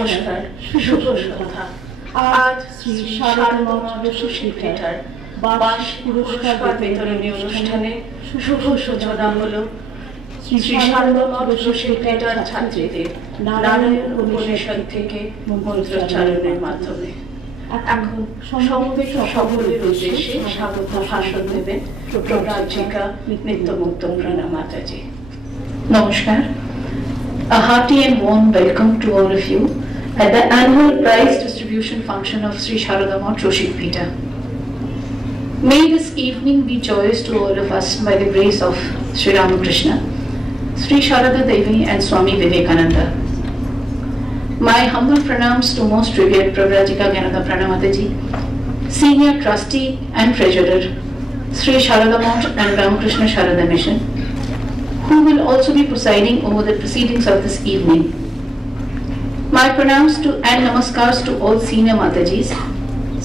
নমস্কার, শুভ সন্ধ্যা। আজ শ্রী শারদা মঠ রসিকপীঠার বার্ষিক পুরস্কার বিতরণী অনুষ্ঠানে শুভ সূচনা হল শ্রী শারদা মঠ রসিকপীঠার ছাত্রীদের নারায়ণ উপনিষদ থেকে মন্ত্রোচ্চারণের মাধ্যমে। এখন সমবেত সকলের উদ্দেশ্যে স্বাগত ভাষণ দেবেন প্রব্রাজিকা নিত্যমুক্ত প্রণা মাতাজি। নমস্কার. A hearty and warm welcome to all of you at the annual prize distribution function of Sri Sharada Math Roshikpita. May this evening be joyous to all of us by the grace of Sri Ramakrishna, Sri Sharada Devi and Swami Vivekananda. My humble pranams to most revered Pravrajika Gyanada Pranamataji, Senior Trustee and Treasurer, Sri Sharada Math and Ramakrishna Sharada Mission, who will also be presiding over the proceedings of this evening. My pranams to and namaskars to all senior Matajis,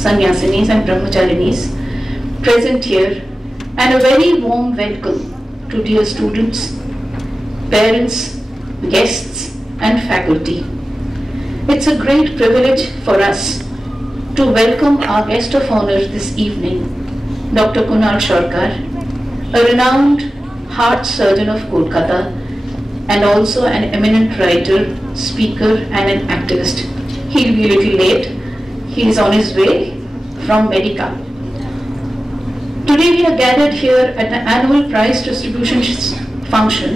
Sannyasinis and Brahmacharinis present here, and a very warm welcome to dear students, parents, guests and faculty. It's a great privilege for us to welcome our guest of honor this evening, Dr. Kunal Sarkar, a renowned heart surgeon of Kolkata and also an eminent writer, speaker and an activist. He'll be a little late. He is on his way from Medica. Today we are gathered here at the annual prize distribution function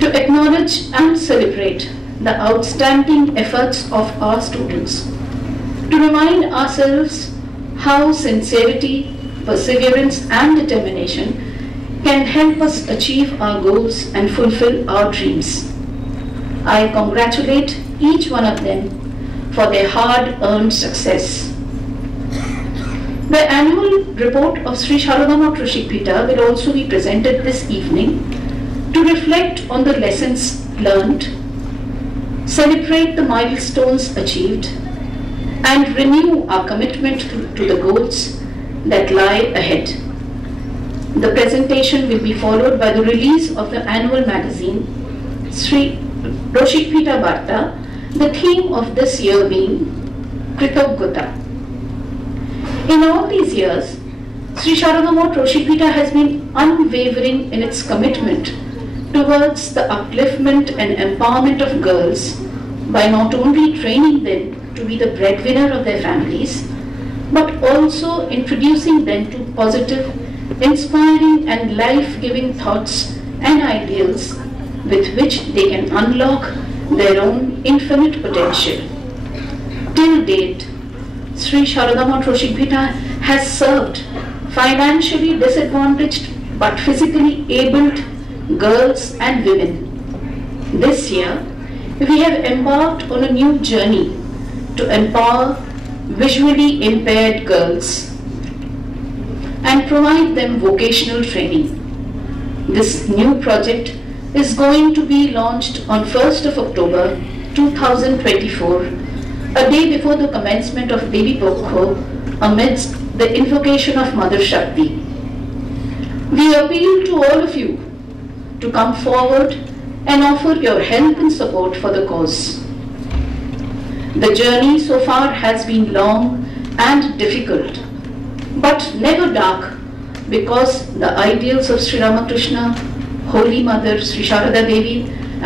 to acknowledge and celebrate the outstanding efforts of our students, to remind ourselves how sincerity, perseverance and determination can help us achieve our goals and fulfill our dreams. I congratulate each one of them for their hard-earned success. The annual report of Sri Sharada Math Roshikpita will also be presented this evening to reflect on the lessons learned, celebrate the milestones achieved, and renew our commitment to the goals that lie ahead. The presentation will be followed by the release of the annual magazine, Sri Roshikpita Varta, the theme of this year being Kritogata. In all these years, Sri Sharada Math Roshikpita has been unwavering in its commitment towards the upliftment and empowerment of girls by not only training them to be the breadwinner of their families, but also introducing them to positive, inspiring and life-giving thoughts and ideals with which they can unlock their own infinite potential. Till date, Sri Sharada Math Roshikpita has served financially disadvantaged but physically abled girls and women. This year, we have embarked on a new journey to empower visually impaired girls and provide them vocational training. This new project is going to be launched on 1st of October 2024, a day before the commencement of Devi Pokho amidst the invocation of Mother Shakti. We appeal to all of you to come forward and offer your help and support for the cause. The journey so far has been long and difficult, but never dark, because the ideals of Sri Ramakrishna, Holy Mother Sri Sharada Devi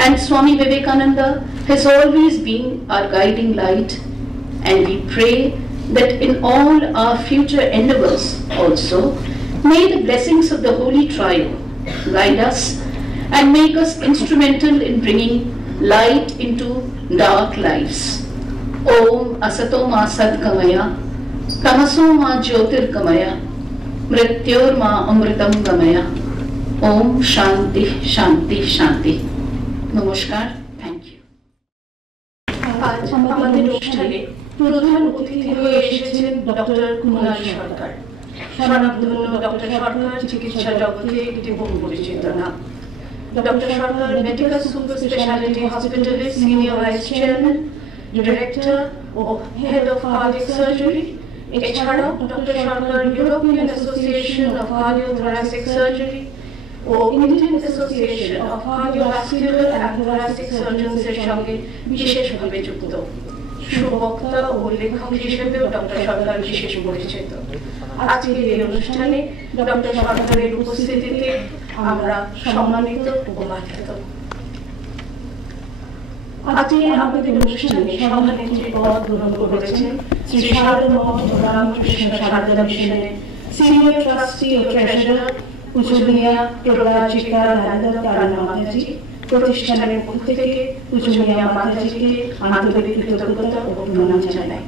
and Swami Vivekananda has always been our guiding light, and we pray that in all our future endeavors also, may the blessings of the Holy Trio guide us and make us instrumental in bringing light into dark lives. Om Asato Ma Sadgamaya, Tamaso Ma Jyotirgamaya, Mrityor Ma Amritam Gamaya. Om Shanti Shanti Shanti. Namaskar. Thank you. আজ আমাদের অনুষ্ঠানে প্রধান অতিথি হয়ে এসেছেন doctor Kunal সরকার। স্বনামধন্য doctor সরকার চিকিৎসা জগতে একটি বহু পরিচিত নাম। Doctor Sarkar medical super speciality হসপিটালের সিনিয়র ভাইস চেয়ারম্যান, ডিরেক্টর ও হেড অফ কার্ডিয়াক সার্জারি। এছাড়াও doctor Sarkar European association of cardiothoracic surgery ও Indian association of cardiovascular and thoracic সার্জনসের সঙ্গে বিশেষভাবে যুক্ত। সুবক্তা ও লেখক হিসেবেও ডক্টর সরকার বিশেষ পরিচিত। আজকের এই অনুষ্ঠানে ডক্টর সরকারের উপস্থিতিতে আমরা সম্মানিত ও বাধিত। আজকে আমাদের অনুষ্ঠানে সভানেত্রীর পদ গ্রহণ করেছেন শ্রী শারদামঠ রামকৃষ্ণ সারদা মিশনের সিনিয়র ট্রাস্টি ও ট্রেজারার পূজনীয়া প্রব্রাজিকা রাধানাথ তারানা মাতাজি। প্রতিষ্ঠানের পক্ষ থেকে পূজনীয়া মাতাজিকে আন্তরিক কৃতজ্ঞতা ও প্রণাম জানাই।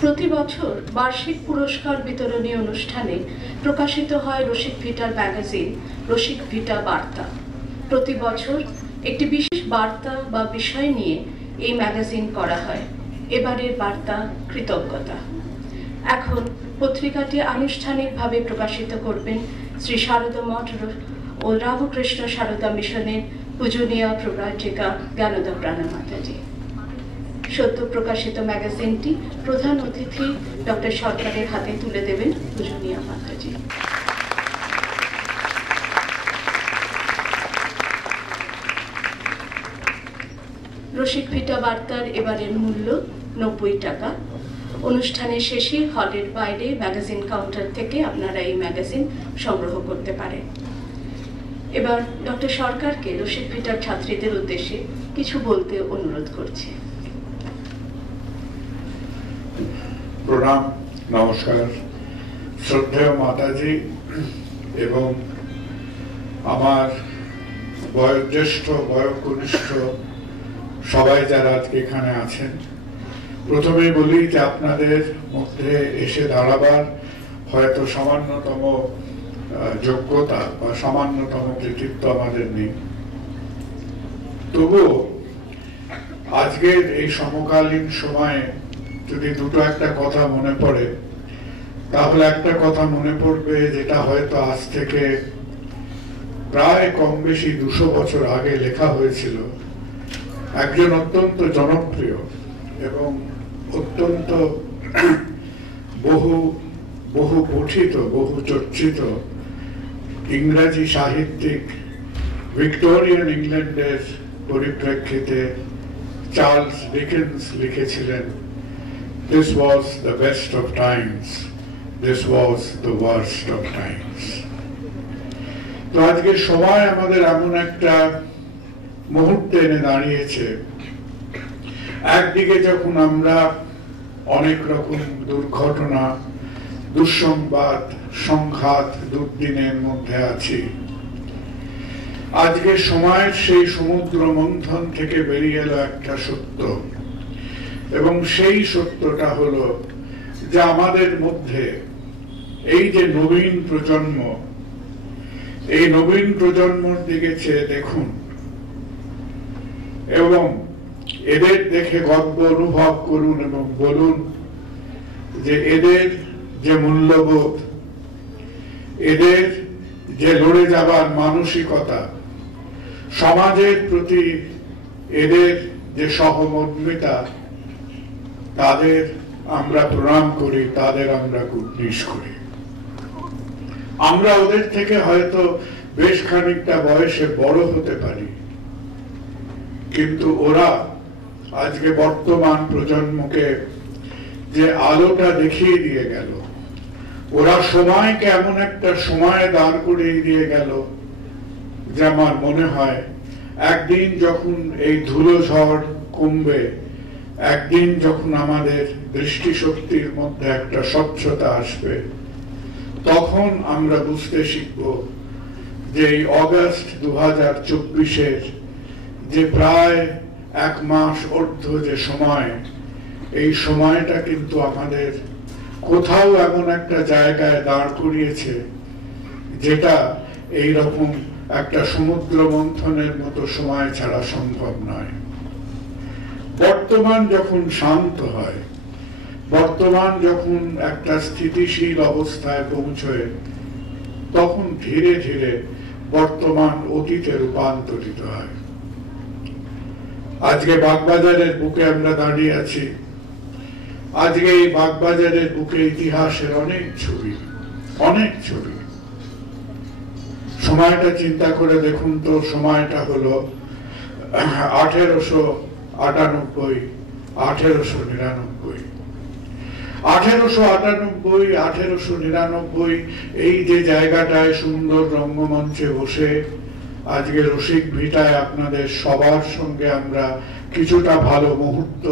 প্রতি বছর বার্ষিক পুরস্কার বিতরণী অনুষ্ঠানে প্রকাশিত হয় রসিক ভিটার ম্যাগাজিন রসিক ভিটা বার্তা। প্রতি বছর একটি বিশেষ বার্তা বা বিষয় নিয়ে এই ম্যাগাজিন করা হয়। এবারের বার্তা কৃতজ্ঞতা। এখন পত্রিকাটি আনুষ্ঠানিকভাবে প্রকাশিত করবেন শ্রী শারদা মঠ ও রামকৃষ্ণ সারদা মিশনের পূজনীয়া প্রব্রাজিকা জ্ঞানদা প্রাণা মাতাজি। সদ্য প্রকাশিত ম্যাগাজিনটি প্রধান অতিথি ডক্টর সরকারের হাতে তুলে দেবেন পূজনীয়া মাতাজি। রসিক ভিটা বার্তার এবারের মূল্য 90 টাকা। অনুষ্ঠানের শেষে হলের বাইরে ম্যাগাজিন কাউন্টার থেকে আপনারা এই ম্যাগাজিন সংগ্রহ করতে পারেন। এবার ডক্টর সরকারকে রসিক ভিটার ছাত্রীদের উদ্দেশ্যে কিছু বলতে অনুরোধ করছি। প্রণাম, নমস্কার। শ্রদ্ধেয় মাতাজি এবং আমার বয়োজ্যেষ্ঠ বয়োকনিষ্ঠ সবাই যারা আজকে এখানে আছেন, প্রথমেই বলি যে আপনাদের মধ্যে এসে দাঁড়াবার হয়তো সামান্যতম যোগ্যতা বা সামান্যতম কৃতিত্ব আমাদের নেই, তবুও আজকের এই সমকালীন সময়ে যদি দুটো একটা কথা মনে পড়ে, তাহলে একটা কথা মনে পড়বে যেটা হয়তো আজ থেকে প্রায় কম বেশি 200 বছর আগে লেখা হয়েছিল একজন অত্যন্ত জনপ্রিয় এবং অত্যন্ত বহু পঠিত বহু চর্চিত ইংরেজি সাহিত্যিক ভিক্টোরিয়ান ইংল্যান্ডের পরিপ্রেক্ষিতে চার্লস ডিকেন্স লিখেছিলেন, "This was the best of times, this was the worst of times." তো আজকে সময় আমাদের এমন একটা মুহূর্তে এনে দাঁড়িয়েছে, একদিকে যখন আমরা অনেক রকম দুর্ঘটনা, দুঃসংবাদ, সংঘাত, দুর্দিনের মধ্যে আছি, আজকে সময়ের সেই সমুদ্র মন্থন থেকে বেরিয়ে এলো একটা সত্য, এবং সেই সত্যটা হলো যে আমাদের মধ্যে এই যে নবীন প্রজন্ম, এই নবীন প্রজন্মর দিকে চেয়ে দেখুন এবং এদের দেখে গর্ব অনুভব করুন এবং বলুন যে এদের যে মূল্যবোধ, এদের যে লড়ে যাবার মানসিকতা, সমাজের প্রতি এদের যে সহমর্মিতা, তাদের আমরা প্রণাম করি, তাদের আমরা কুর্নিশ করি। আমরা ওদের থেকে হয়তো বেশ খানিকটা বয়সে বড় হতে পারি, কিন্তু ওরা আজকে বর্তমান প্রজন্মকে যে আলোটা দেখিয়ে দিয়ে গেল, ওরা সময়কে এমন একটা সময়ে দাঁড় করিয়ে দিয়ে গেল যে আমার মনে হয় একদিন যখন এই ধুলো ঝড় কমবে, একদিন যখন আমাদের দৃষ্টিশক্তির মধ্যে একটা স্বচ্ছতা আসবে, তখন আমরা বুঝতে শিখব যে এই অগাস্ট 2024-এর যে প্রায় 1 মাস অর্ধ যে সময়, এই সময়টা কিন্তু আমাদের কোথাও এমন একটা জায়গায় দাঁড় করিয়েছে যেটা এই রকম একটা সমুদ্র মন্থনের মতো সময় ছাড়া সম্ভব নয়। বর্তমান যখন শান্ত হয়, বর্তমান যখন একটা স্থিতিশীল অবস্থায় পৌঁছয়, তখন ধীরে ধীরে বর্তমান অতীতে রূপান্তরিত হয়। আজকে বাগবাজারের বুকে আমরা দাঁড়িয়ে আছি। আজকে এই বাগবাজারের বুকে ইতিহাসের অনেক ছবি, অনেক ছবি। সময়টা চিন্তা করে দেখুন তো, সময়টা হলো 1898, 1899। 1898, 1899 এই যে জায়গাটায় সুন্দর রঙ্গমঞ্চে বসে আজকে রসিক ভিটায় আপনাদের সবার সঙ্গে আমরা কিছুটা ভালো মুহূর্ত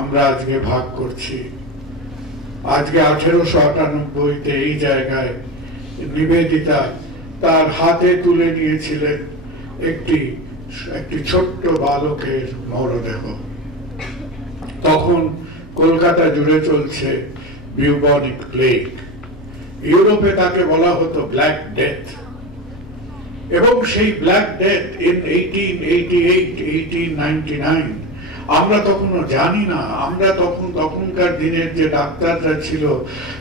আমরা আজকে ভাগ করছি। আজকে 1898-তে এই জায়গায় নিবেদিতা তার হাতে তুলে নিয়েছিলেন একটি ছোট্ট বালকের মরদেহ। তখন কলকাতা জুড়ে চলছে বিউবনিক প্লেগ। ইউরোপে তাকে বলা হতো ব্ল্যাক ডেথ। এবং সেই ব্ল্যাক ডেথ ইন 1888, 1899 আমরা তখনও জানি না। আমরা তখনকার দিনের যে ডাক্তাররা ছিল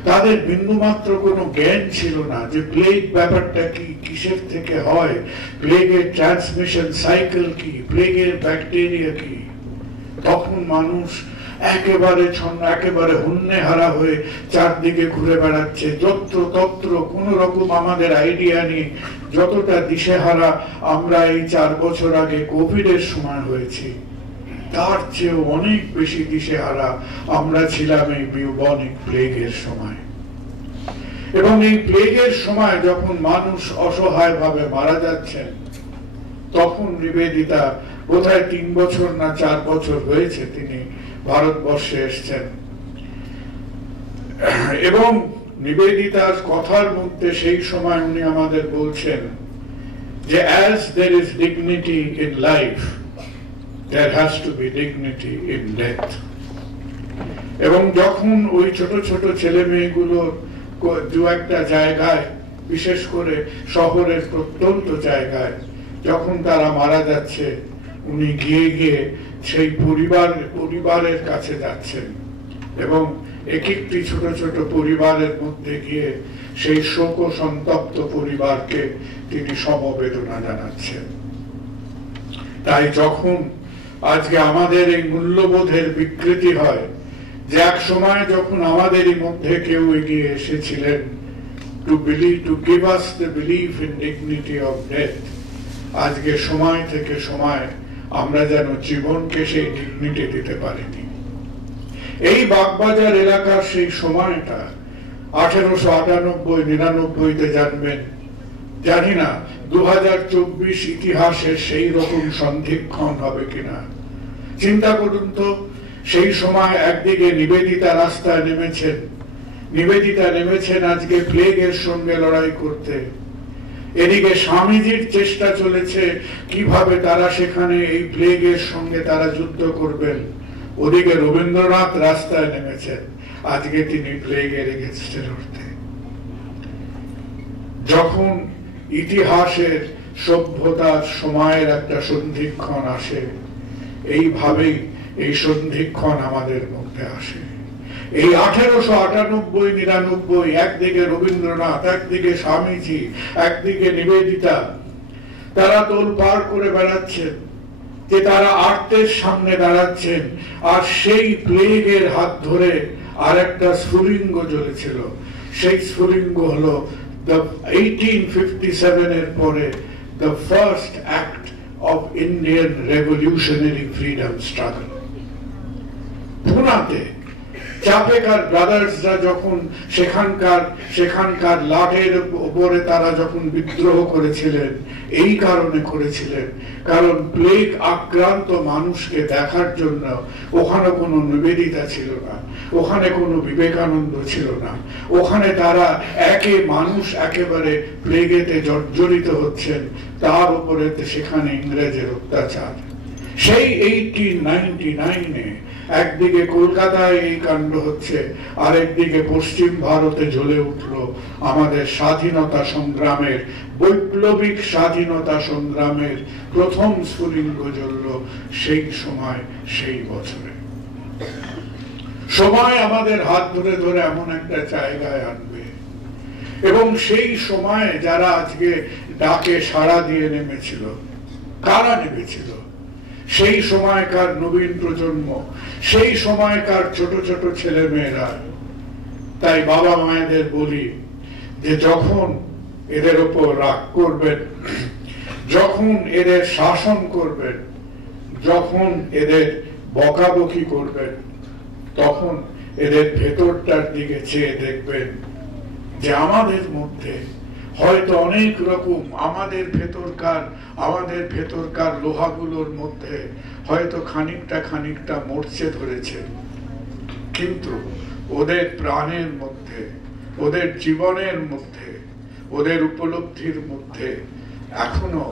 তাদের বিন্দুমাত্র কোনো জ্ঞান ছিল না যে প্লেগ ব্যাপারটা কি, কিসের থেকে হয়, প্লেগের ট্রান্সমিশন সাইকেল কি, প্লেগের ব্যাকটেরিয়া কি। তখন মানুষ একেবারে হন্যেহারা হয়ে চারদিকে ঘুরে বেড়াচ্ছে, যত্র কোন রকম আমাদের আইডিয়া নেই। যতটা দিশেহারা আমরা এই 4 বছর আগে কোভিডের সময় হয়েছি, তার চেয়ে অনেক বেশি দিশেহারা আমরা ছিলাম এই বিউবনিক প্লেগের সময়। এবং এই প্লেগের সময় যখন মানুষ অসহায় ভাবে মারা যাচ্ছেন, তখন নিবেদিতা বোধহয় 3 বছর না 4 বছর হয়েছে তিনি ভারতবর্ষে এসছেন। এবং নিবেদিতার কথার মধ্যে সেই সময় উনি আমাদের বলছেন যে as there is dignity in life, there has to be dignity in death. এবং যখন ওই ছোট ছোট ছেলে মেয়েগুলো দু একটা জায়গায়, বিশেষ করে শহরের প্রত্যন্ত জায়গায় যখন তারা মারা যাচ্ছে, উনি গিয়ে সেই পরিবারের কাছে যাচ্ছেন এবং একটি ছোট ছোট পরিবারের মধ্যে গিয়ে সেই শোক সন্তপ্ত পরিবারকে তিনি সমবেদনা জানাচ্ছেন। তাই যখন আজকে আমাদের এই মূল্যবোধের বিকৃতি হয়, যে এক সময় যখন আমাদেরই মধ্যে কেউ এগিয়ে এসেছিলেন to give us the belief in dignity of death, আজকে সময় থেকে সময় আমরা যেন জীবনকে সেই ডিগনিটি দিতে পারিনি। এই বাগবাজার এলাকার সেই সময়টা 1898-99-তে জানবেন, জানি না 2024 ইতিহাসের সেই রকম সন্ধিক্ষণ হবে কিনা। চিন্তা করুন তো, সেই সময় একদিকে নিবেদিতা রাস্তায় নেমেছেন আজকে প্লেগের সঙ্গে লড়াই করতে। এদিকে স্বামীজির চেষ্টা চলেছে কিভাবে তারা সেখানে এই প্লেগের সঙ্গে তারা যুদ্ধ করবেন। ওদিকে রবীন্দ্রনাথ রাস্তায় নেমেছেন আজকে তিনি প্লেগের এগেইনস্টে লড়তে। যখন ইতিহাসের সভ্যতার সময়ের একটা সন্ধিক্ষণ আসে, এইভাবেই এই সন্ধিক্ষণ আমাদের মধ্যে আসে। এই 1898-99 একদিকে রবীন্দ্রনাথ, একদিকে স্বামীজি, একদিকে নিবেদিতা, তারা তোলপাড় করে বেড়াচ্ছেন যে তারা আর্তের সামনে দাঁড়াচ্ছেন। আর সেই প্লেগের হাত ধরে আর একটা স্ফুলিঙ্গ জ্বলেছিল। সেই স্ফুলিঙ্গ হলো 1857-এর পরে the first act of Indian revolutionary freedom struggle. পুনাতে Chapekar ব্রাদার্সরা যখন সেখানকার লাটের উপরে তারা যখন বিদ্রোহ করেছিলেন, এই কারণে করেছিলেন কারণ প্লেগ আক্রান্ত মানুষকে দেখার জন্য ওখানে কোনো নিবেদিতা ছিল না, ওখানে কোনো বিবেকানন্দ ছিল না, ওখানে তারা মানুষ একেবারে প্লেগেতে জর্জরিত হচ্ছেন, তার উপরে সেখানে ইংরেজের অত্যাচার। সেই 1899-এ একদিকে কলকাতায় এই কাণ্ড হচ্ছে, আরেকদিকে পশ্চিম ভারতে জ্বলে উঠল আমাদের স্বাধীনতা সংগ্রামের, বৈপ্লবিক স্বাধীনতা সংগ্রামের প্রথম স্ফুলিঙ্গ জ্বলল সেই সময়, সেই বছরে। সময় আমাদের হাত ধরে ধরে এমন একটা জায়গায় আনবে, এবং সেই সময় যারা আজকে ডাকে সাড়া দিয়ে নেমেছিল, কারা নেমেছিল? সেই সময়কার নবীন প্রজন্ম, সেই সময়কার ছোট ছোট ছেলে মেয়েরা। তাই বাবা মায়েদের বলি যে যখন এদের উপর রাগ করবেন, যখন এদের শাসন করবেন, যখন এদের বকাবকি করবেন, তখন এদের ভেতরটার দিকে চেয়ে দেখবেন যে আমাদের মধ্যে হয়তো অনেক রকম আমাদের ভেতরকার লোহাগুলোর মধ্যে হয়তো খানিকটা মরচে ধরেছে, কিন্তু ওদের প্রাণের মধ্যে, ওদের জীবনের মধ্যে, ওদের উপলব্ধির মধ্যে এখনো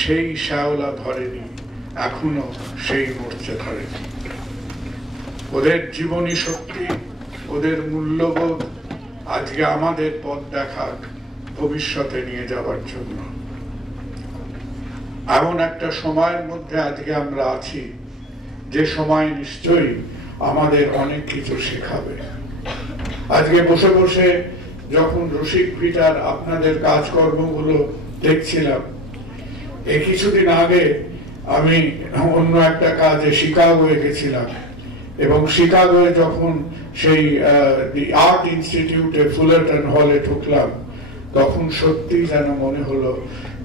সেই শ্যাওলা ধরেনি, এখনো সেই মরচে ধরেনি। ওদের জীবনী শক্তি, ওদের মূল্যবোধ আজকে আমাদের পথ দেখাক ভবিষ্যতে নিয়ে যাওয়ার জন্য। এমন একটা সময়ের মধ্যে আজকে আমরা আছি, যে সময় নিশ্চয়ই আমাদের অনেক কিছু শেখাবে। আজকে বসে বসে যখন রসিক ভিটার আপনাদের কাজকর্মগুলো দেখছিলাম, এই কিছুদিন আগে আমি অন্য একটা কাজে শিকাগোয় গেছিলাম, এবং শিকাগোয় যখন সেই আর্ট ইনস্টিটিউটে ফুলারটন হলে ঢুকলাম, তখন সত্যি যেন মনে হলো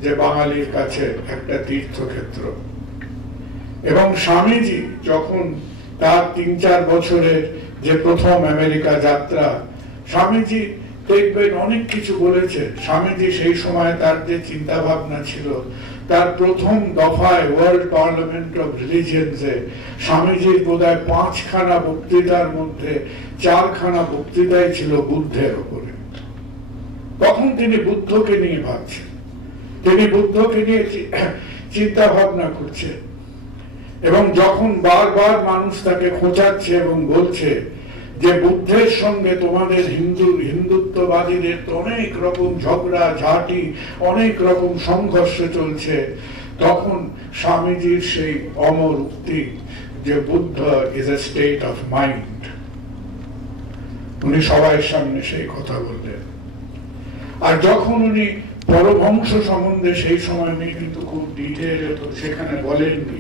যে বাঙালির কাছে একটা তীর্থক্ষেত্র। এবং স্বামীজি যখন তার 3-4 বছরের যে প্রথম আমেরিকা যাত্রা, স্বামীজি দেখবেন অনেক কিছু বলেছে। স্বামীজি সেই সময় তার যে চিন্তা ভাবনা ছিল, তার প্রথম দফায় ওয়ার্ল্ড পার্লামেন্ট অফ রিলিজিয়নসে স্বামীজির বোধহয় 5খানা বক্তৃতার মধ্যে 4খানা বক্তৃতাই ছিল বুদ্ধের উপরে। তখন তিনি বুদ্ধকে নিয়ে ভাবছেন, তিনি বুদ্ধকে নিয়ে চিন্তা ভাবনা করছেন, এবং যখন বারবার মানুষ তাকে খোঁচাচ্ছে এবং বলছে যে বুদ্ধের সঙ্গে তোমাদের হিন্দুত্ববাদীদের তো অনেক রকম ঝগড়া ঝাঁটি, অনেক রকম সংঘর্ষ চলছে, তখন স্বামীজির সেই অমর উক্তি যে Buddha is a state of mind, উনি সবাই সামনে সেই কথা বললেন। আর যখন উনি পরমহংস সম্বন্ধে সেই সময় নিয়ে কিন্তু খুব ডিটেইলে তো সেখানে বলেননি,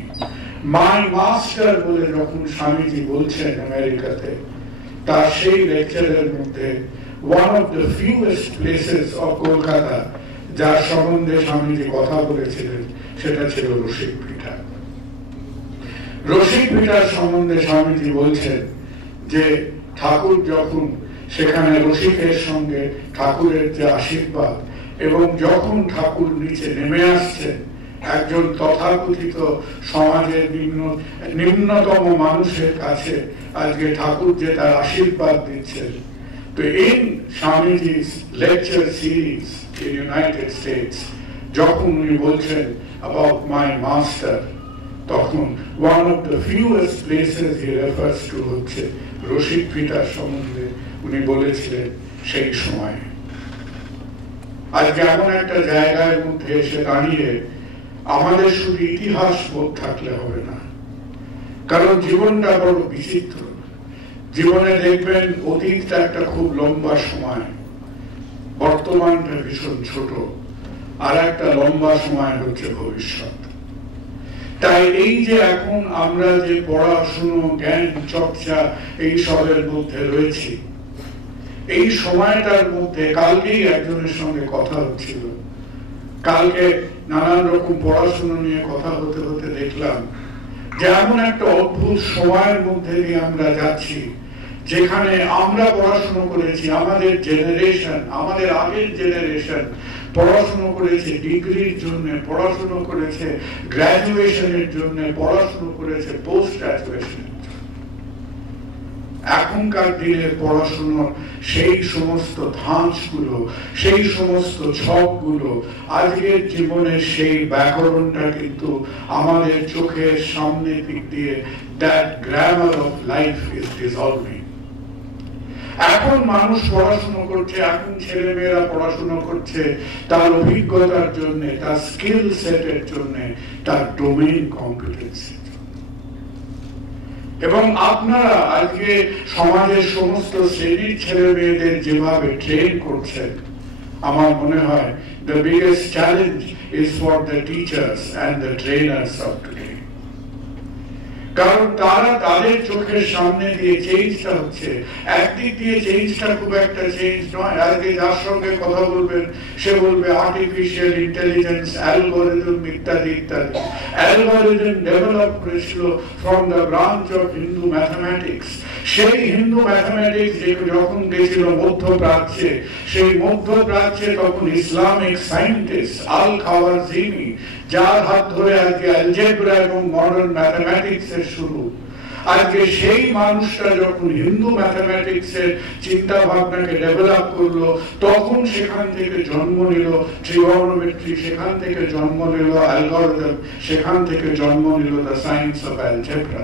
মাই মাস্টার বলে যখন স্বামীজি বলছেন আমেরিকাতে, তার সেই লেকচারের মধ্যে one of the fewest places of Kolkata যার সম্বন্ধে স্বামীজি কথা বলেছিলেন, সেটা ছিল রসিক ভিটা। রসিক ভিটার সম্বন্ধে স্বামীজি বলছেন যে ঠাকুর যখন সেখানে রসিকের সঙ্গে ঠাকুরের যে আশীর্বাদ, এবং যখন ঠাকুর নিচে নেমে আসছেন একজন তথাকথিত সমাজের নিম্নতম মানুষের কাছে, আজকে ঠাকুর যে তার আশীর্বাদ দিচ্ছেন। তো in স্বামীজি's lecture series in United States, যখন উনি বলছেন about my master, তখন one of the fewest places he refers to হচ্ছে রসিক ভিটার সম্বন্ধে উনি বলেছিলেন সেই সময়। আজকে এমন একটা জায়গার মধ্যে এসে দাঁড়িয়ে আমাদের শুধু ইতিহাস বোধ থাকলে হবে না, কারণ জীবনটা বড় বিচিত্র। জীবনে দেখবেন অতীতটা একটা খুব লম্বা সময়, বর্তমানটা ভীষণ ছোট, আর একটা লম্বা সময় হচ্ছে ভবিষ্যৎ। তাই এই যে এখন আমরা যে পড়াশুনো, জ্ঞান চর্চা এই সবের মধ্যে রয়েছি, এই সময়টার মধ্যে কালকেই একজনের সঙ্গে কথা হচ্ছিল, কালকে নানান রকম পড়াশুনো নিয়ে কথা হতে হতে দেখলাম যে এমন একটা অদ্ভুত সময়ের মধ্যে দিয়ে আমরা যাচ্ছি, যেখানে আমরা পড়াশোনা করেছি, আমাদের জেনারেশন, আমাদের আগের জেনারেশন পড়াশোনা করেছে ডিগ্রির জন্য, পড়াশোনা করেছে গ্রাজুয়েশনের জন্য, পড়াশোনা করেছে পোস্ট গ্রাজুয়েশন। এখনকার দিনে পড়াশোনার সেই সমস্ত ধাঁচগুলো, সেই সমস্ত ছকগুলো, আজকের জীবনের সেই ব্যাকরণটা কিন্তু আমাদের চোখের সামনে দিক দিয়ে that grammar of life is dissolving। এখন মানুষ পড়াশোনা করছে, এখন ছেলে মেয়েরা পড়াশোনা করছে তার অভিজ্ঞতার জন্য, তার স্কিল সেটের জন্য, তার ডোমেইন কম্পিটেন্সি। এবং আপনারা আজকে সমাজের সমস্ত শ্রেণীর ছেলে মেয়েদের যেভাবে ট্রেন করছেন, আমার মনে হয় the biggest challenge is for the teachers and the trainers of today। কারণ তারা তাদের চোখের সামনে দিয়ে চেঞ্জটা হচ্ছে, একদিক দিয়ে চেঞ্জটা খুব একটা চেঞ্জ নয়। আজকে যার সঙ্গে কথা বলবেন সে বলবে আর্টিফিশিয়াল ইন্টেলিজেন্স, অ্যালগরিদম ইত্যাদি ইত্যাদি। অ্যালগরিদম ডেভেলপ করেছিল from the branch of Hindu mathematics. সেই হিন্দু ম্যাথমেটিক্স যখন গেছিল মধ্যপ্রাচ্যে, সেই মধ্যপ্রাচ্যে তখন ইসলামিক সায়েন্টিস্ট আল খাওয়ারজিমি, যার হাত ধরে আজকে অ্যালজেব্রা এবং মডার্ন ম্যাথমেটিক্স এর শুরু, আজকে সেই মানুষটা যখন হিন্দু ম্যাথমেটিক্স এর চিন্তা ভাবনাকে ডেভেলপ করলো, তখন সেখান থেকে জন্ম নিল ট্রিগোনোমেট্রি, সেখান থেকে জন্ম নিল অ্যালগরিদম, সেখান থেকে জন্ম নিল the science of algebra.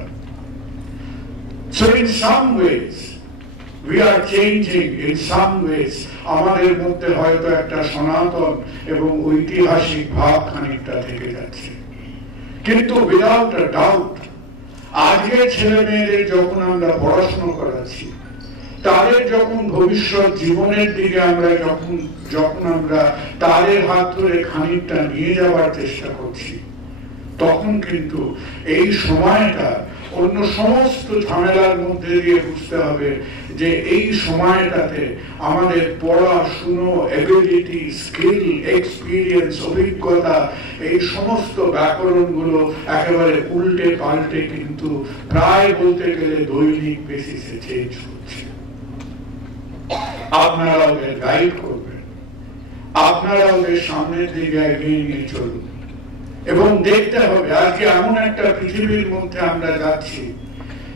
So in some ways we are changing, in some ways আমাদের মধ্যে হয়তো একটা সনাতন এবং ঐতিহাসিক ভাব খানিকটা থেকে যাচ্ছে, কিন্তু উইদাউট আ ডাউট আজকের ছেলে মেয়েদের যখন আমরা পড়াশোনা করাচ্ছি, তাদের যখন ভবিষ্যৎ জীবনের দিকে আমরা যখন আমরা তাদের হাত ধরে খানিকটা নিয়ে যাওয়ার চেষ্টা করছি, তখন কিন্তু এই সময়টা অন্য সমস্ত ঝামেলার মধ্যে দিয়ে বুঝতে হবে যে এই সময়টাতে আমাদের পড়াশুনো, এবিলিটি, স্কিল, এক্সপিরিয়েন্স, অভিজ্ঞতা, এই সমস্ত ব্যাকরণগুলো একেবারে উল্টে পাল্টে কিন্তু প্রায় বলতে গেলে দৈনিক বেসিসে চেঞ্জ হচ্ছে। আপনারা ওদের গাইড করবেন, আপনারা ওদের সামনের দিকে এগিয়ে নিয়ে চলুন। এবং দেখতে হবে আজকে এমন একটা পৃথিবীর মধ্যে আমরা যাচ্ছি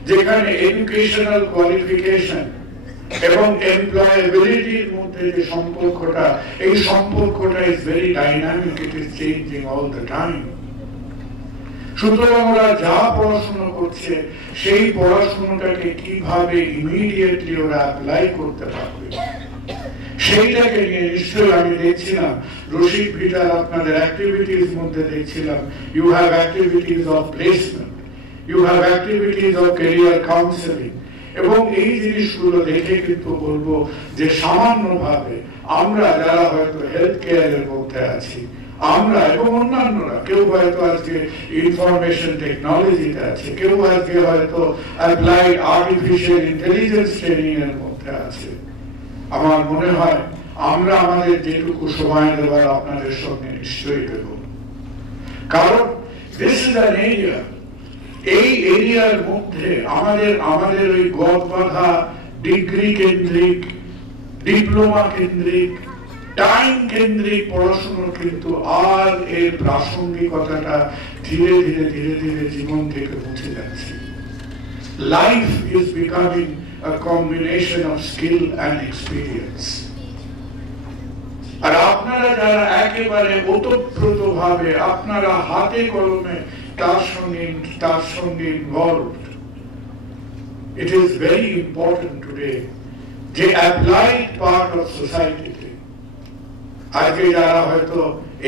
যেখানে এডুকেশনাল কোয়ালিফিকেশন এবং এমপ্লয়েবিলিটির মধ্যে যে সম্পর্কটা, এই সম্পর্কটা is very dynamic, it is changing all the time. সুতরাং ওরা যা পড়াশোনা করছে সেই পড়াশোনাটাকে কিভাবে ইমিডিয়েটলি ওরা অ্যাপ্লাই করতে পারবে, সেইটাকে নিয়ে নিশ্চয়ই আমি দেখছিলাম রশিদ ভিটার আপনাদের অ্যাক্টিভিটিস মধ্যে দেখছিলাম you have activities of placement, you have activities of career counselling. এবং এই জিনিসগুলো দেখে কিন্তু বলবো যে সামান্যভাবে আমরা যারা হয়তো হেলথ কেয়ারের মধ্যে আছি, আমরা এবং অন্যান্যরা, কেউ হয়তো আজকে ইনফরমেশন টেকনোলজিতে আছে, কেউ আজকে হয়তো অ্যাপ্লাইড আর্টিফিশিয়াল ইন্টেলিজেন্স ট্রেনিং এর মধ্যে আছে, আমার মনে হয় আমরা আমাদের যেটুকু সময় দেওয়ার আপনাদের সঙ্গে নিশ্চয়ই দেব। কারণ দিস ইজ অ্যান এরিয়া, এই এরিয়ার মধ্যে আমাদের ওই গদ বাঁধা ডিগ্রি কেন্দ্রিক, ডিপ্লোমা কেন্দ্রিক, টাইম কেন্দ্রিক পড়াশোনার কিন্তু আর এর প্রাসঙ্গিকতাটা ধীরে ধীরে ধীরে ধীরে জীবন থেকে মুছে যাচ্ছে। Life is becoming a combination of skill and experience। আর আপনারা যারা একেবারে ওতপ্রোত ভাবে আপনারা হাতে কলমে তার সঙ্গে involved, it is very important today যে applied part of society তে আজকে যারা হয়তো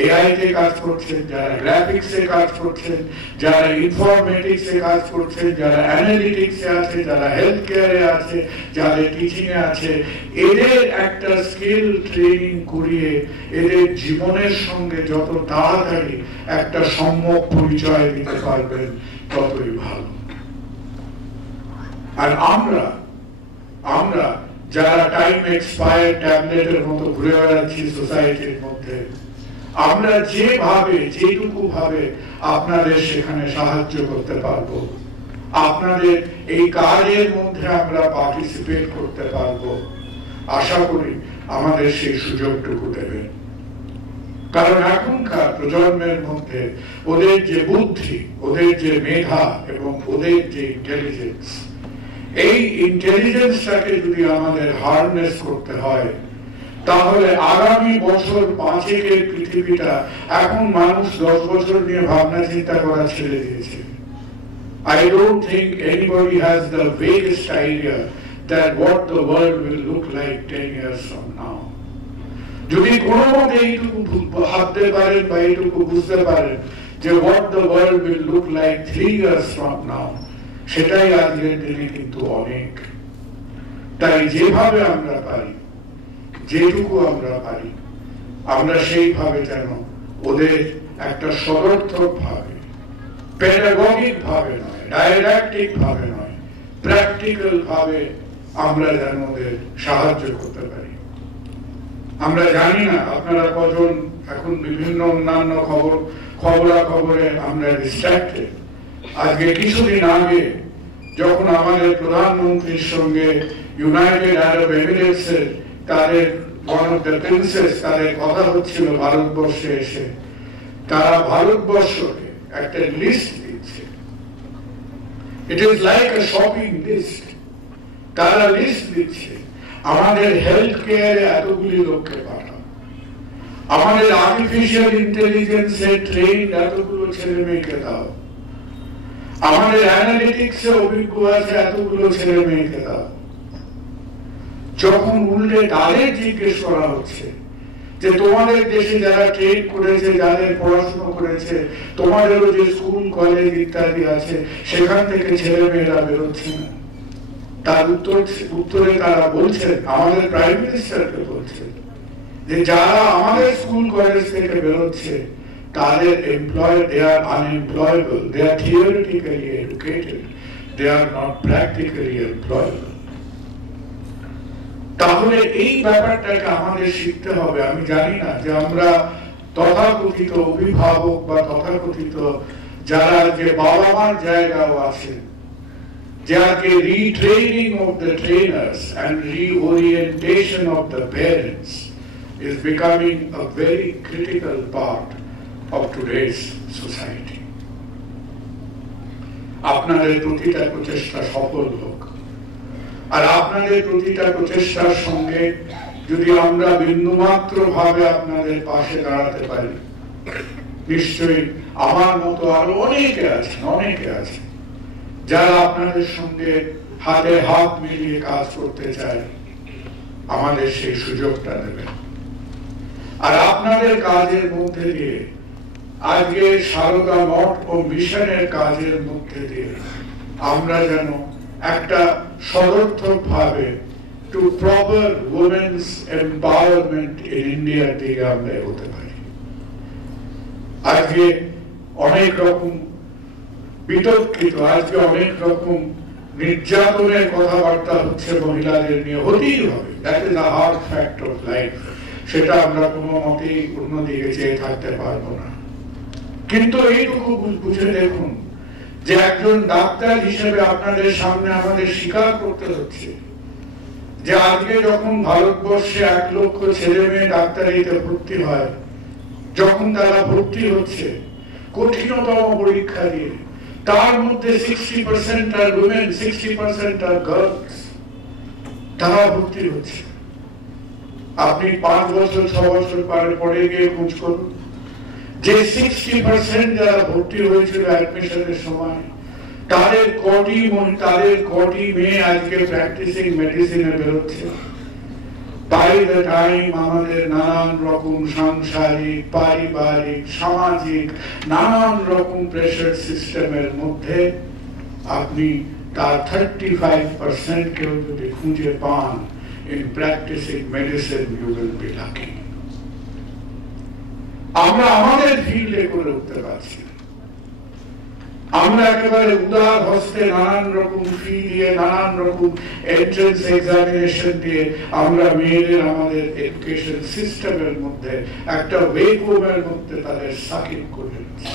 এআই তে কাজ করছেন, যারা গ্রাফিক্স এ কাজ করছেন, যারা ইনফরমেটিক্স এ কাজ করছেন, যারা অ্যানালিটিক্স এ আছে, যারা হেলথ কেয়ারে আছে, যারা টিচিং এ আছে, এদের একটা স্কিল ট্রেনিং করিয়ে এদের জীবনের সঙ্গে যত তাড়াতাড়ি একটা সম্যক পরিচয় দিতে পারবেন ততই ভালো। আর আমরা যারা টাইম এক্সপায়ার্ড ট্যাবলেটের মতো ঘুরে বেড়াচ্ছি সোসাইটির মধ্যে, আমরা যেটুকু ভাবে আপনাদের সেখানে সাহায্য করতে পারবো আপনাদের এই কাজের মধ্যে আমরা পার্টিসিপেট করতে পারবো, আশা করি আমাদের সেই সুযোগটুকু দেবেন। কারণ এখনকার প্রজন্মের মধ্যে ওদের যে বুদ্ধি, ওদের যে মেধা এবং ওদের যে ইন্টেলিজেন্স, এই ইন্টেলিজেন্সটাকে যদি আমাদের হারনেস করতে হয়, তাহলে আগামী বছর 5-এর পৃথিবীটা, এখন মানুষ 10 বছর নিয়ে ভাবনা চিন্তা করা ছেড়ে দিয়েছে। I don't think anybody has the vaguest idea that what the world will look like 10 years from now. যদি কোনো মতে এইটুকু ভাবতে পারেন বা এইটুকু বুঝতে পারেন যে what the world will look like 3 years from now, সেটাই আজকের দিনে কিন্তু অনেক। তাই যেভাবে আমরা পারি, যেটুকু আমরা পারি, আমরা সেইভাবে যেন ওদের একটা সদর্থক ভাবে, প্যাডাগজিক ভাবে নয়, ডাইডাক্টিক ভাবে নয়, প্র্যাকটিক্যাল ভাবে আমরা যেন ওদের সাহায্য করতে পারি। আমরা জানি না আপনারা কজন এখন বিভিন্ন অন্যান্য খবরাখবরে আমরা ডিস্ট্রাক্টেড। আজকে কিছুদিন আগে যখন আমাদের প্রধানমন্ত্রীর সঙ্গে ইউনাইটেড আরব এমিরেটসের তাদের ওয়ান অফ দ্য প্রিন্সেস তাদের কথা হচ্ছিল ভারতবর্ষে এসে, তারা ভারতবর্ষকে একটা লিস্ট দিচ্ছে। It is like a shopping list. তারা লিস্ট দিচ্ছে, আমাদের হেলথ কেয়ারে এতগুলি লোককে পাঠাও, আমাদের আর্টিফিশিয়াল ইন্টেলিজেন্সে ট্রেন এতগুলো ছেলে মেয়েকে দাও, আমাদের অ্যানালিটিক্সে অভিজ্ঞ আছে এতগুলো ছেলে মেয়েকে দাও। যখন উল্টে তাদের জিজ্ঞেস করা হচ্ছে যে তোমাদের দেশে যারা ট্রেন করেছে, যাদের পড়াশোনা করেছে, তোমাদেরও যে স্কুল কলেজ ইত্যাদি আছে, সেখান থেকে ছেলে মেয়েরা বেরোচ্ছে না, তার উত্তরে তারা বলছেন, আমাদের প্রাইম মিনিস্টারকে বলছেন যে যারা আমাদের স্কুল কলেজ থেকে বেরোচ্ছে তাদের they are unemployable, they are theoretically educated, they are not practically employable. তাহলে এই ব্যাপারটাকে আমাদের শিখতে হবে। আমি জানি না যে আমরা তথাকথিত অভিভাবক বা তথাকথিত যারা যে বাবা মার জায়গাও আছেন, যাকে retraining of the trainers and reorientation of the parents is becoming a very critical part of today's society. আপনাদের প্রতিটা প্রচেষ্টা সফল হোক, আর আপনাদের প্রতিটা প্রচেষ্টার সঙ্গে যদি আমরা বিন্দুমাত্র ভাবে আপনাদের পাশে দাঁড়াতে পারি, নিশ্চয়ই আমার মতো আরো অনেকে আছে যারা আপনাদের সঙ্গে হাতে হাত মিলিয়ে কাজ করতে চায়, আমাদের সেই সুযোগটা দেবেন। আর আপনাদের কাজের মধ্যে দিয়ে, আজকে সারদা মঠ ও মিশনের কাজের মধ্যে দিয়ে আমরা যেন একটা সদর্থক ভাবে to proper women's empowerment in ইন্ডিয়ার দিকে আমরা এগোতে পারি। আজকে অনেক রকম বিতর্কিত, আজকে অনেক রকম নির্যাতনের কথাবার্তা হচ্ছে মহিলাদের নিয়ে, হতেই হবে, that is a hard fact of life. সেটা আমরা কোনো মতেই অন্যদিকে চেয়ে থাকতে পারবো না। কিন্তু এইটুকু বুঝে দেখুন যে একজন ডাক্তার হিসেবে আপনাদের সামনে আমাদের স্বীকার করতে হচ্ছে যে আজকে যখন ভারতবর্ষে 1 লক্ষ ছেলে মেয়ে ডাক্তারিতে ভর্তি হয়, যখন তারা ভর্তি হচ্ছে কঠিনতম পরীক্ষা দিয়ে, তার মধ্যে 60% আর উইমেন, 60% আর গার্লস, তারা ভর্তি হচ্ছে। আপনি 5 বছর 6 বছর পরে গিয়ে খোঁজ করুন যে 60% যারা ভর্তি হয়েছিল অ্যাডমিশনের সময়, তাদের কটি মেয়ে আজকে প্র্যাকটিসিং মেডিসিনে বেরোচ্ছে। বাই দ্য টাইম আমাদের নানান রকম সাংসারিক, পারিবারিক, সামাজিক নানান রকম প্রেশার সিস্টেমের মধ্যে আপনি তার 35% কেউ যদি খুঁজে পান in practicing medicine, you will be lucky. আমরা আমাদের ফিল্ডে করে উঠতে পারছি, আমরা একেবারে উদার হস্তে নানান রকম ফি দিয়ে, নানান রকম এন্ট্রান্স এক্সামিনেশন দিয়ে আমরা মেয়েদের আমাদের এডুকেশন সিস্টেমের মধ্যে একটা ওয়েকুমের মধ্যে তাদের সাকিব করে দিচ্ছি।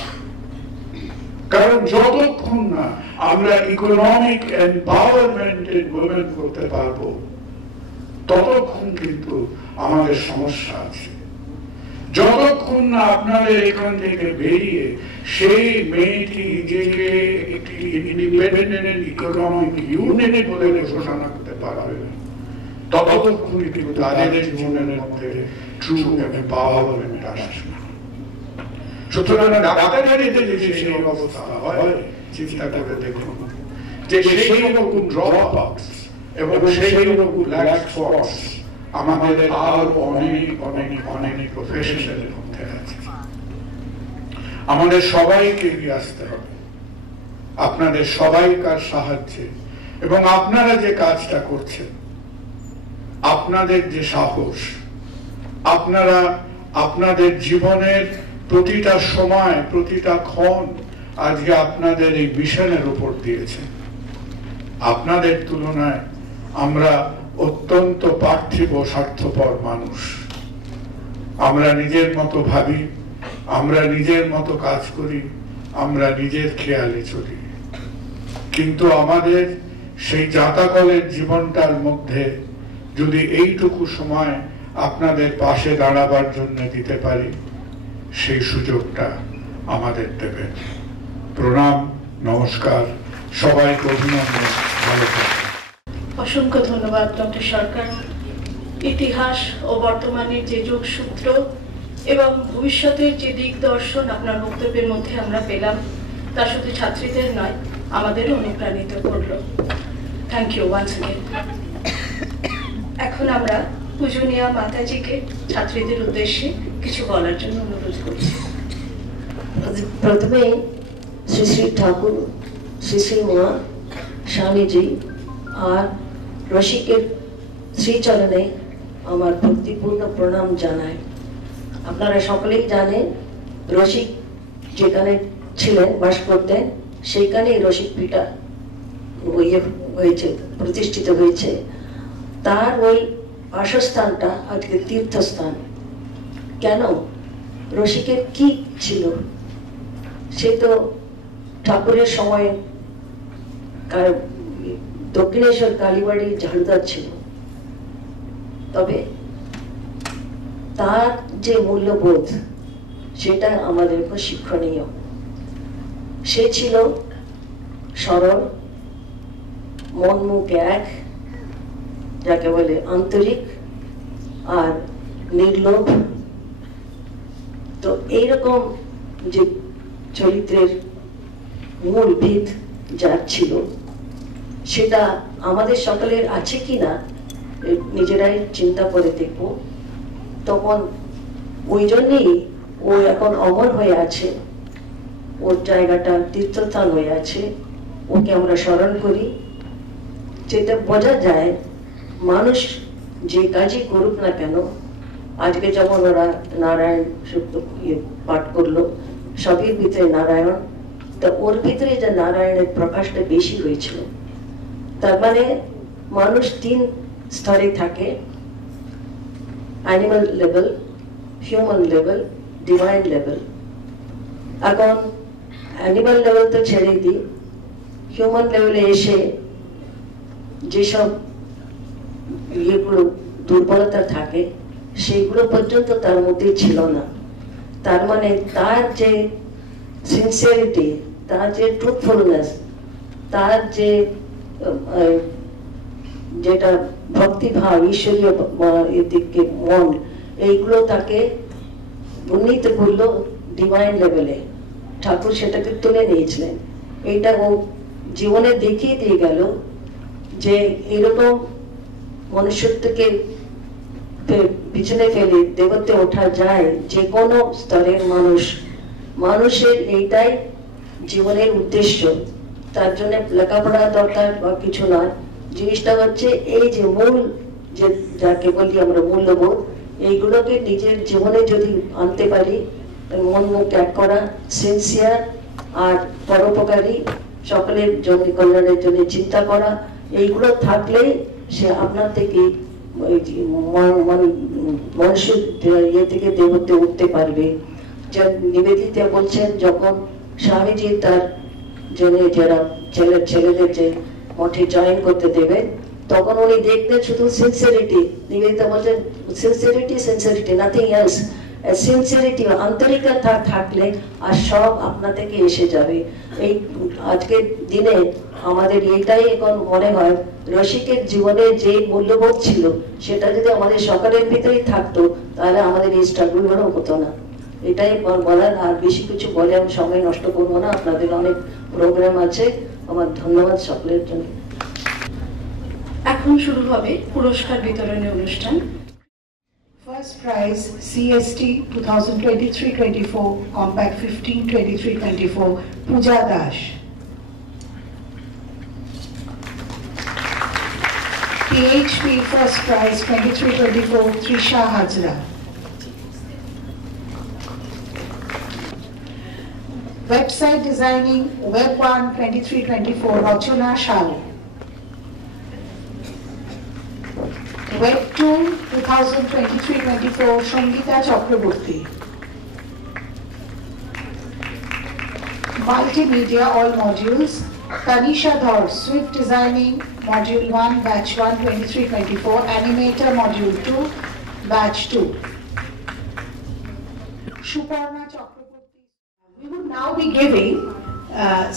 কারণ যতক্ষণ না আমরা ইকোনমিক এম্পাওয়ারমেন্টেড উইমেন করতে পারবো ততক্ষণ কিন্তু আমাদের সমস্যা আছে। যতক্ষণ না আপনাদের এখান থেকে বেরিয়ে সেই মেয়েটি নিজেকে একটি ইন্ডিপেন্ডেন্ট ইকোনমিক ইউনিট বলে ঘোষণা করতে পারবে ততক্ষণ কিন্তু তাদের জীবনের মধ্যে ট্রু এম্পাওয়ারমেন্ট আসবে না। সুতরাং ডাক্তারিতে যদি সেই অবস্থা হয় চিন্তা করে দেখুন যে সেই রকম ড্রপআউটস এবং সেই রকম ব্ল্যাক স্পটস আমাদের আরো অনেক অনেক অনেক প্রফেশনাল মধ্যে আছে। আমাদের সবাইকে এগিয়ে আসতে হবে আপনাদের সবাইকার সাহায্যে, এবং আপনারা যে কাজটা করছেন, আপনাদের যে সাহস, আপনারা আপনাদের জীবনের প্রতিটা সময় প্রতিটা ক্ষণ আজকে আপনাদের এই মিশনের উপর দিয়েছেন। আপনাদের তুলনায় আমরা অত্যন্ত পার্থিব স্বার্থপর মানুষ। আমরা নিজের মতো ভাবি, আমরা নিজের মতো কাজ করি, আমরা নিজের খেয়ালে চলি, কিন্তু আমাদের সেই জাতাকলের জীবনটার মধ্যে যদি এইটুকু সময় আপনাদের পাশে দাঁড়াবার জন্য দিতে পারি, সেই সুযোগটা আমাদের দেবেন। প্রণাম, নমস্কার, সবাইকে অভিনন্দন, ভালো থাকুন। অসংখ্য ধন্যবাদ ডক্টর সরকার। ইতিহাস ও বর্তমানের যে যোগসূত্র এবং ভবিষ্যতের যে দিকদর্শন আপনার বক্তব্যের মধ্যে আমরা পেলাম, তা শুধু ছাত্রীদের নয়, আমাদেরও অনুপ্রাণিত করলো। Thank you once again. এখন আমরা পূজনীয়া মাতাজিকে ছাত্রীদের উদ্দেশ্যে কিছু বলার জন্য অনুরোধ করছি। প্রথমে শ্রী শ্রী ঠাকুর, শ্রী শ্রী মা, স্বামীজি আর রসিকের শ্রীচরণে আমার ভক্তিপূর্ণ প্রণাম জানাই। আপনারা সকলেই জানেন রসিক যেখানে ছিলেন, বাস করতেন, সেইখানেই রসিকপীঠা হয়েছে, প্রতিষ্ঠিত হয়েছে। তার ওই বাসস্থানটা আজকে তীর্থস্থান। কেন? রসিকের কি ছিল? সে তো ঠাকুরের সময় দক্ষিণেশ্বর কালীবাড়ির ঝাড়ুদার ছিল, তবে তার যে মূল্যবোধ সেটা আমাদের উপর শিক্ষণীয়। সে ছিল সরল, মন মুখ এক, যাকে বলে আন্তরিক আর নির্লোভ। তো এইরকম যে চরিত্রের মূল ভিত যার ছিল, সেটা আমাদের সকলের আছে কিনা নিজেরাই চিন্তা করে দেখব। তখন ওই জন্যই ও এখন অমর হয়ে আছে, ওর জায়গাটা তীর্থস্থান হয়ে আছে, ওকে আমরা স্মরণ করি। যেটা বোঝা যায় মানুষ যে কাজই করুক না কেন, আজকে যেমন ওরা নারায়ণ সূক্ত পাঠ করলো, সবের ভিতরে নারায়ণ, তা ওর ভিতরে যে নারায়ণের প্রকাশটা বেশি হয়েছিল। তার মানে মানুষ তিন স্তরে থাকে: animal level, human level, divine level. এখন অ্যানিমাল লেভেল তো ছেড়ে দিই, হিউম্যান লেভেলে এসে যেসব ইয়েগুলো দুর্বলতা থাকে সেইগুলো পর্যন্ত তার মধ্যে ছিল না। তার মানে তার যে সিনসিয়ারিটি, তার যে ট্রুথফুলনেস, তার যে যেটা ভক্তিভাব, ঈশ্বরীয় দিকে মন, এইগুলো তাকে উন্নীত করলো ডিভাইন লেভেলে। ঠাকুর সেটাকে তুলে নিয়েছিলেন। এইটা ও জীবনে দেখিয়ে দিয়ে গেল যে এরকম মনুষ্যত্বকে পিছনে ফেলে দেবত্বে ওঠা যায় যে কোনো স্তরের মানুষ। মানুষের এইটাই জীবনের উদ্দেশ্য। তার জন্য লেখাপড়া দরকার বা কিছু নয়। জিনিসটা হচ্ছে এই যে মূল, যে যাকে বলি আমরা মূল্যবোধ, এইগুলোকে নিজের জীবনে যদি আনতে পারি, মন মুখ এক করা, সিনসিয়ার আর পরোপকারী, সকলের জন্য কল্যাণের জন্য চিন্তা করা, এইগুলো থাকলেই সে আপনার থেকে মানুষের ইয়ে থেকে দেবত্বে উঠতে পারবে। নিবেদিতা বলছেন, যখন স্বামীজি তার জেনে যারা ছেলেদের যে মঠে জয়েন করতে দেবে, তখন উনি দেখতেন শুধু সিনসিয়ারিটি। নিবেদিতা বলছেন সিনসিয়ারিটি, নাথিং এলস। সিনসিয়ারিটি, আন্তরিকতা থাকলে আর সব আপনা থেকে এসে যাবে। এই আজকের দিনে আমাদের এইটাই এখন মনে হয়, রসিকের জীবনে যে মূল্যবোধ ছিল সেটা যদি আমাদের সকলের ভিতরেই থাকতো, তাহলে আমাদের এই স্ট্রাগলগুলো হতো না। এটাই বলার, আর বেশি কিছু বলে আমি সময় নষ্ট করবো না। আপনাদের অনেক প্রোগ্রাম আছে। আমার ধন্যবাদ সকলের জন্য। এখন শুরু হবে পুরস্কার বিতরণী অনুষ্ঠান। First prize CST 2023-24 Compact 15-23-24 Pooja Dash. PHP first prize 23-24 Trisha Hajra. Website designing Web 1 23-24 Rachana Shal. Web 2 2023-24 Shangita Chakraborty. Multimedia all modules Tanisha Dhar, Swift Designing Module 1 Batch 1 23-24, Animator Module 2 Batch 2. Shuparna Chakraborty. We would now be giving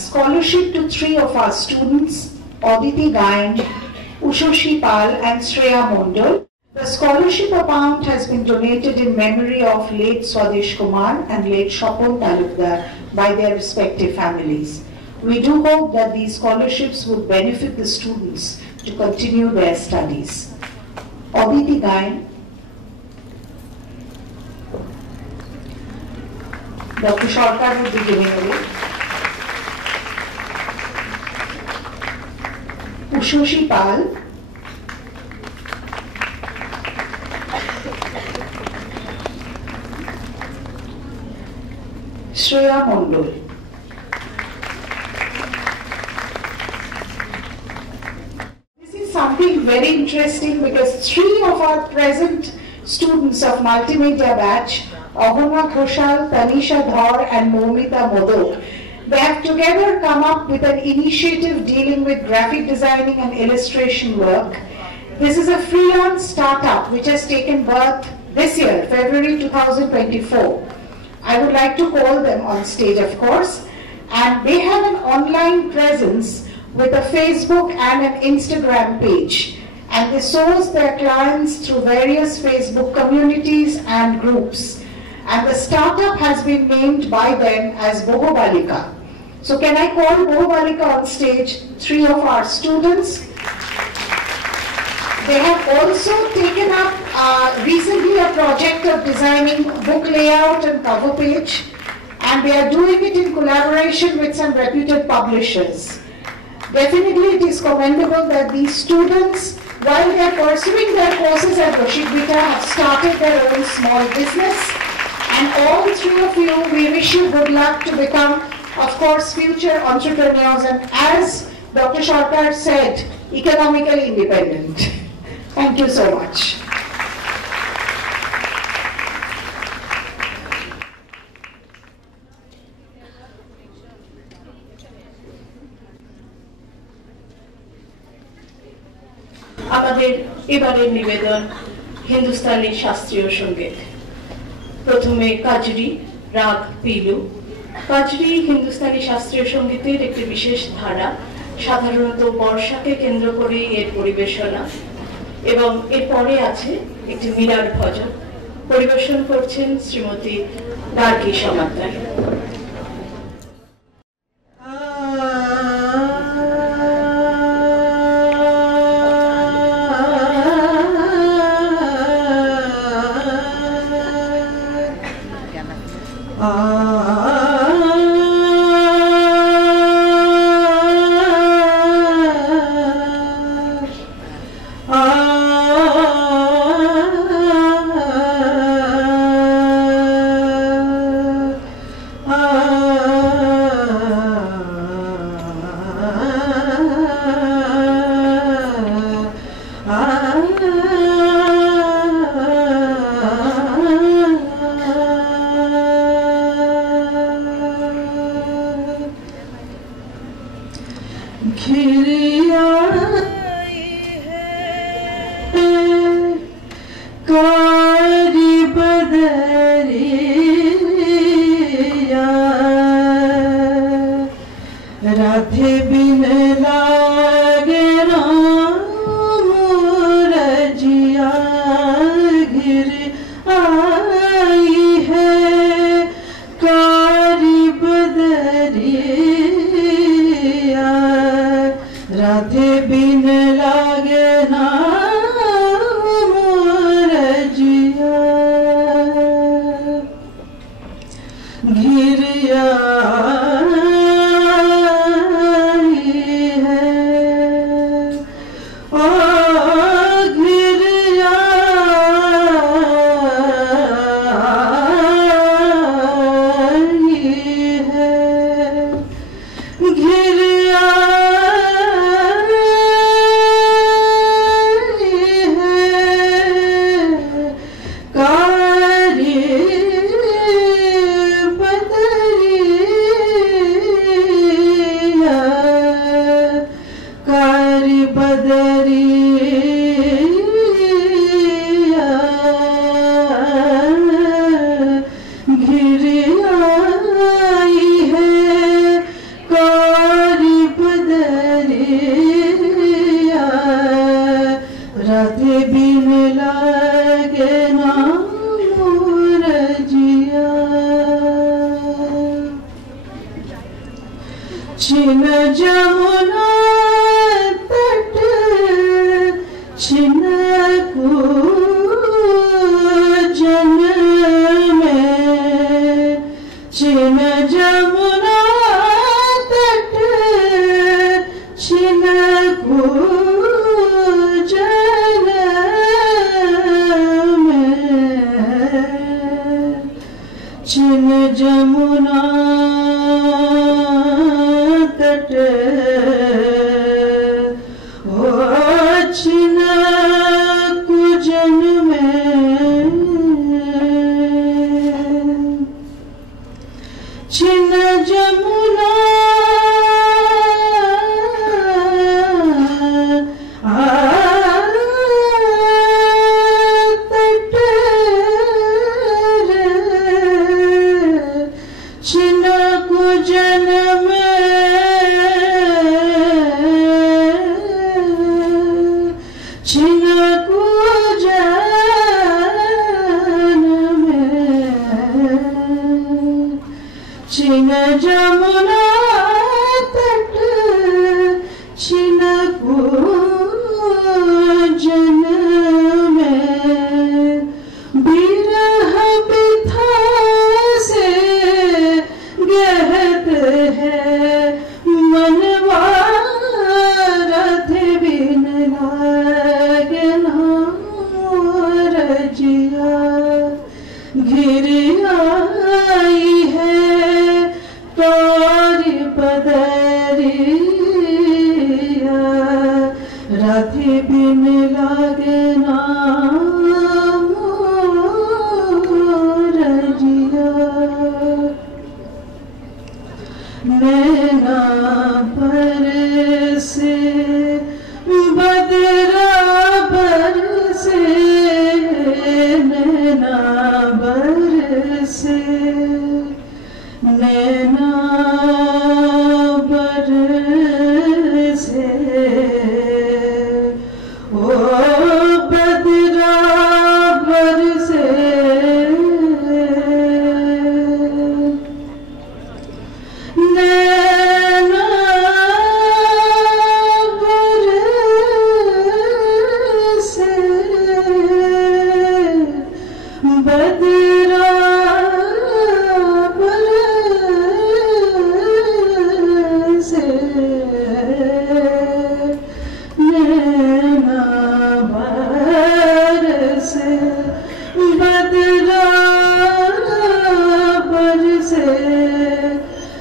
scholarship to 3 of our students, Aditi Gayan, Ushoshi Pal and Shreya Mondal. The scholarship amount has been donated in memory of late Swadesh Kumar and late Shapon Talukdar by their respective families. We do hope that these scholarships would benefit the students to continue their studies. Aditi Gayan, Dr. Sarkar would be giving away. Ushoshi Pal, Shreya Mondal. This is something very interesting because 3 of our present students of multimedia batch, Ahona Ghoshal, Tanisha Dhar and Momita Modok, they have together come up with an initiative dealing with graphic designing and illustration work. This is a freelance startup which has taken birth this year, February 2024. I would like to call them on stage, of course, and they have an online presence with a Facebook and an Instagram page, and they source their clients through various Facebook communities and groups. And the startup has been named by them as Bohobalika. So can I call Bohobalika on stage, 3 of our students? They have also taken up recently a project of designing book layout and cover page, and they are doing it in collaboration with some reputed publishers. Definitely it is commendable that these students, while they are pursuing their courses at Roshikbita, have started their own small business. And all 3 of you, we wish you good luck to become, of course, future entrepreneurs and, as Dr. Sarkar said, economically independent. Thank you so much. আমাদের এবারের নিবেদন হিন্দুস্তানি শাস্ত্রীয় সঙ্গীত। প্রথমে কাজরি, রাগ পিলু। কাজরি হিন্দুস্তানি শাস্ত্রীয় সঙ্গীতের একটি বিশেষ ধারা, সাধারণত বর্ষাকে কেন্দ্র করে এর পরিবেশনা, এবং এরপরে আছে একটি মীরার ভজন। পরিবেশন করছেন শ্রীমতী গার্গী সমাদ্দার। छिन जमुना तट छिन कूजन में छिन जमुना तट छिन कूजन में छिन जमुना तट ओ छिन कूजन में छिन जमुना तट छिन कूजन में छिन कूजन में छिन जमुना तट छिन कूजन में बिरह बिथा से गहत है मनवा रथ बिन लागना रजिया घिर आई है तारी पदरिया रथ बिन लागना रजिया नैना पर से बदरा पर से नैना पर से नैना पर से ओ बदरा पर से नैना बरसे बदरा बरसे नैना बरसे बदरा बरसे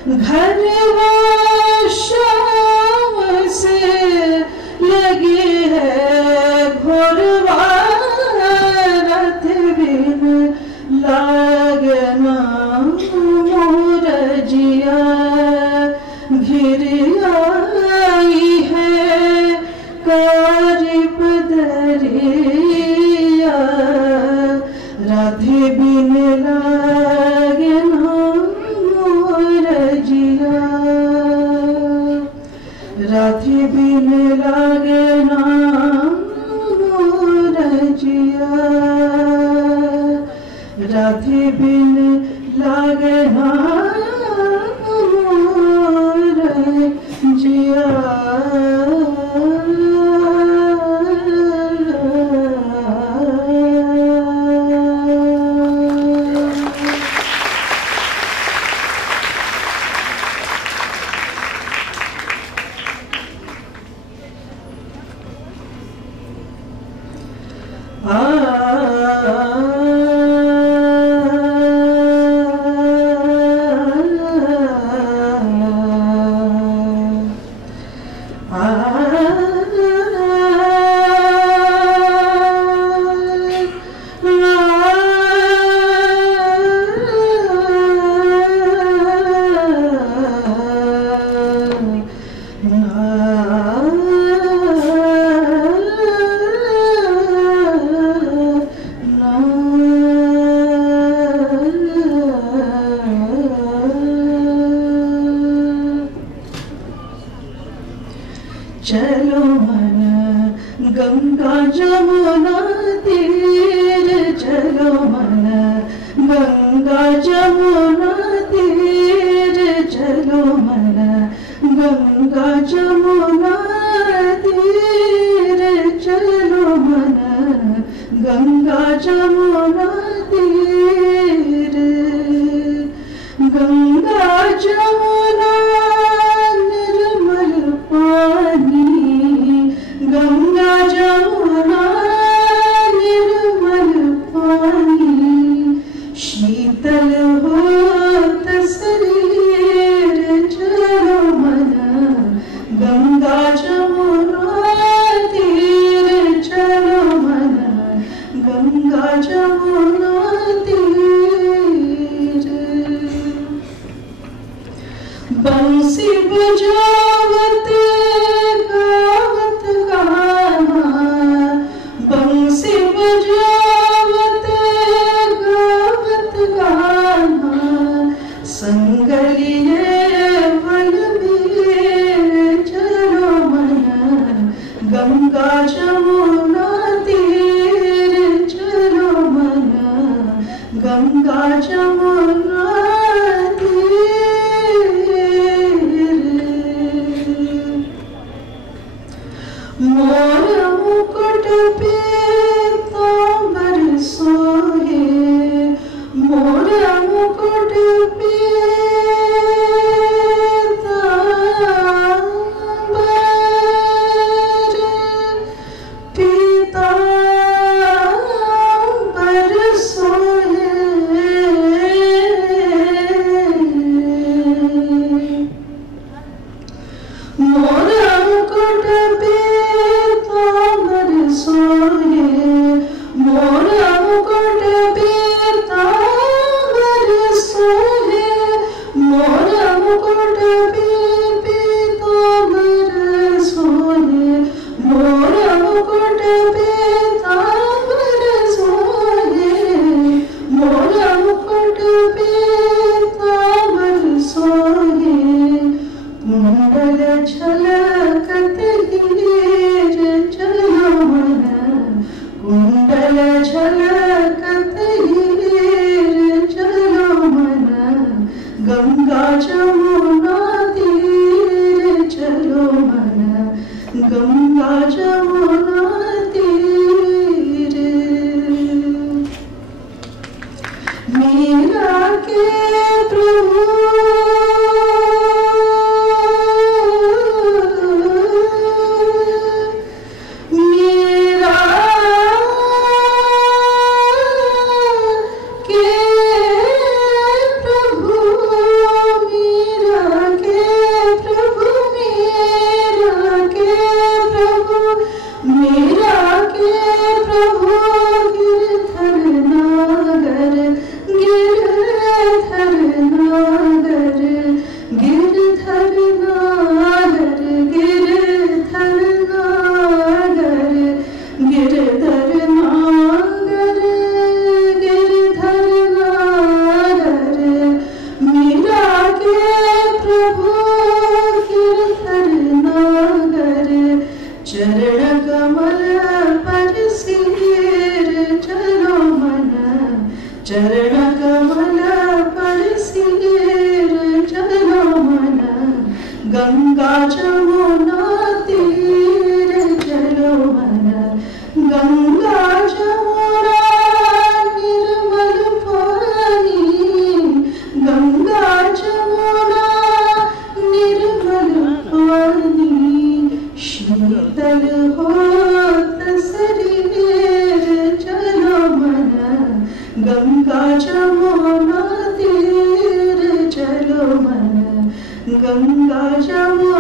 घर शाम से लगी है घोरवा रथ बिन लागना मोरजिया घिर आई है कारी पदरिया राधे बिन लागना रजिया राधे बिन लागना रजिया राधे बिन लागना रजिया चलो मन गंगा जमुना तीर, चलो मन गंगा जमुना तीर, चलो मन गंगा जमुना तीर गंगा जमुना निर्मल पानी गंगा जमुना निर्मल पानी शीतल होत शरीर चलो मन गंगा जमुना तीर चलो मन गंगा जमुना तीर बंसी बजावत गावत गाना बंसी बजावत गावत गाना संगलिए बलबीर चलो मन गंगा जमुना तीर चलो मन गंगा जमुना मोर मुकुट पीतांबर सोहे मोर मुकुट पीतांबर सोहे मोर मुकुट पीतांबर सोहे मोर मुकुट पीतांबर सोहे मोर मुकुट पीतांबर सोहे मोर मुकुट पीतांबर सोहे मोर मुकुट पीतांबर सोहे कुंडल झलकत हीर चलो मन कुंडल झलकत हीर चलो मन गंगा जमुना तीर चलो मन गंगा जमुना तीर मीरा के प्रभु चरण कमल पर सिर चलो मन चरण कमल पर सिर चलो मन गंगा जमुना तीर चलो मन गंगा जमुना निर्मल पानी गंगा जमुना निर्मल पानी शीतल होत शरीर चलो मन गंगा जमुना तीर चलो मन गंगा जमुना